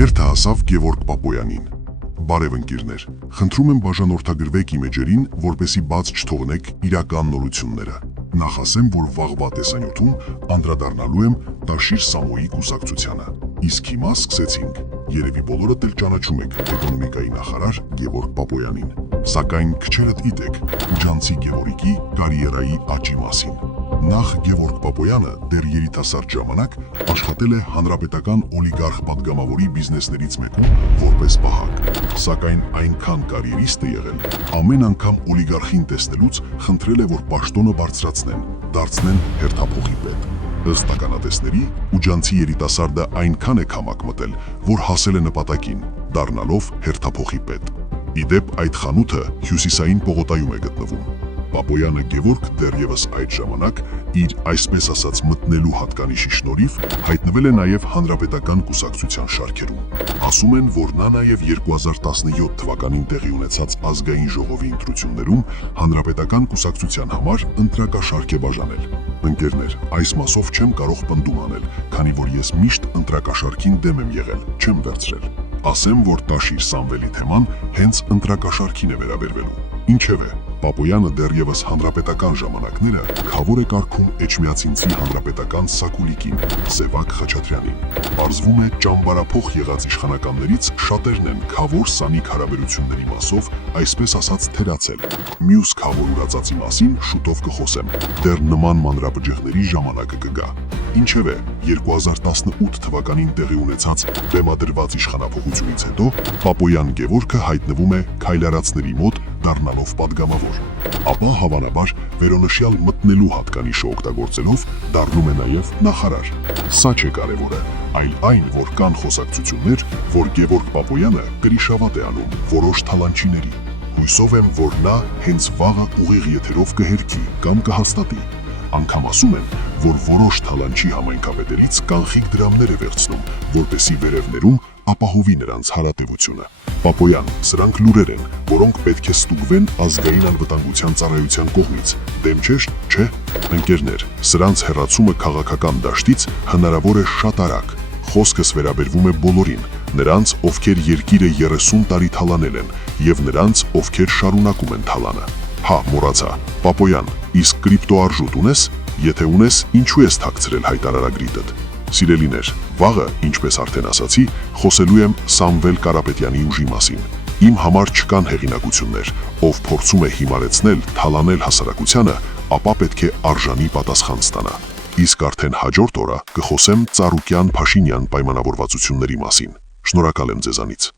Հերթը հասավ Գևորգ Պապոյանին։ Բարև ընկերներ, խնդրում եմ բաժանորդագրվեք իմ էջերին, որպեսզի բաց չթողնեք իրական նորությունները։ Նախ ասեմ, որ վաղվա տեսանյութում անդրադառնալու եմ Տաշիր Սամոյի կուսակցությանը։ Իսկ հիմա սկսեցինք։ Երևի բոլորդ էլ ճանաչում եք էկոնոմիկայի նախարար Գևորգ Պապոյանին։ Սակայն քչերդ գիտեք Ուջանցի Գևորգի կարիերայի աճի մասին։ Նախ Գևորգ Պապոյանը դեռ երիտասարդ ժամանակ աշխատել է հանրապետական օլիգարխ պատգամավորի բիզնեսներից մեկում որպես պահակ։ Սակայն այնքան կարիերիստ է եղել, ամեն անգամ օլիգարխին տեսնելուց խնդրել է, որ պաշտոնը բարձրացնեն, դարձնեն հերթափոխի պետ։ Ըստ ականատեսների, Ուջանցի երիտասարդը այնքան է քամակ մտել, որ հասել է նպատակին, դառնալով հերթափոխի պետ։ Իդեպ այդ խանութը Հյուսիսային պողոտայում է գտնվում։ Պապոյանը Գևորգ դեռևս այդ ժամանակ իր այսպես ասած մտնելու հատկանիշի շնորհիվ հայտնվել է նաև հանրապետական կուսակցության շարքերում։ Ասում են, որ նա նաև 2017 թվականին տեղի ունեցած ազգային ժողովի ընտրություններում հանրապետական կուսակցության համար ընտրակաշարք է բաժանել։ Ընկերներ, այս մասով չեմ կարող պնդում անել, քանի որ ես միշտ ընտրակաշարքին դեմ եմ եղել, չեմ վերցրել։ Ասեմ, որ Տաշիր Սամվելի թեման հենց ընտրակաշարքին է վերաբերվելու։ Ինչևէ, Պապոյանը դեռևս հանրապետական ժամանակները քավոր է կարգում Էջմիածինցի հանրապետական Սակուլիկին, Սևակ Խաչատրյանին։ Պարզվում է ճամբարափոխ եղած իշխանականներից շատերն են քավոր սանիկ հարաբերությունների մասով, այսպես ասած, թերացել։ Մյուս քավոր ուրացածի մասին շուտով կխոսեմ, դեռ նման մանրապճեղների ժամանակը կգա։ Ինչևէ, 2018 թվականին տեղի ունեցած բեմադրված իշխանափոխությունից հետո Պապոյան Գևորգը հայտնվում է քայլարածների մոտ դառնալով պատգամավոր, ապա հավանաբար վերոնշյալ մտնելու հատկանիշը օգտագործելով դառնում է նաև նախարար։ Սա չէ կարևորը, այլ այն, որ կան խոսակցություններ, որ Գևորգ Պապոյանը գրիշավատ է անում որոշ թալանչիների։ Հույսով եմ, որ նա հենց վաղը ուղիղ եթերով կհերքի կամ կհաստատի։ Անգամ ասում են, որ որոշ թալանչի համայնքապետերից կանխիկ դրամներ է վերցնում, որպեսզի վերևներում ապահովի նրանց հարատևությունը։ Պապոյան, սրանք լուրեր են, որոնք պետք է ստուգվեն ազգային անվտանգության ծառայության կողմից։ Դեմ չես, չէ՞։ Ընկերներ, սրանց հեռացումը քաղաքական դաշտից հնարավոր է շատ արագ։ Խոսքս վերաբերվում է բոլորին, նրանց, ովքեր երկիրը 30 տարի թալանել են, եւ նրանց, ովքեր շարունակում են թալանը։ Հա, մոռացա, Պապոյան, իսկ կրիպտոարժույթ ունես, եթե ունես, ինչու ես թաքցրել հայտարարագրիտդ։ Սիրելիներ, վաղը, ինչպես արդեն ասացի, խոսելու եմ Սամվել Կարապետյանի ուժի մասին։ Իմ համար չկան հեղինակություններ, ով փորձում է հիմարեցնել, թալանել հասարակությանը, ապա պետք է արժանի պատասխան ստանա։ Իսկ արդեն հաջորդ օրը կխոսեմ Ծառուկյան-Փաշինյան պայմանավորվածությունների մասին։ Շնորհակալ եմ ձեզանից։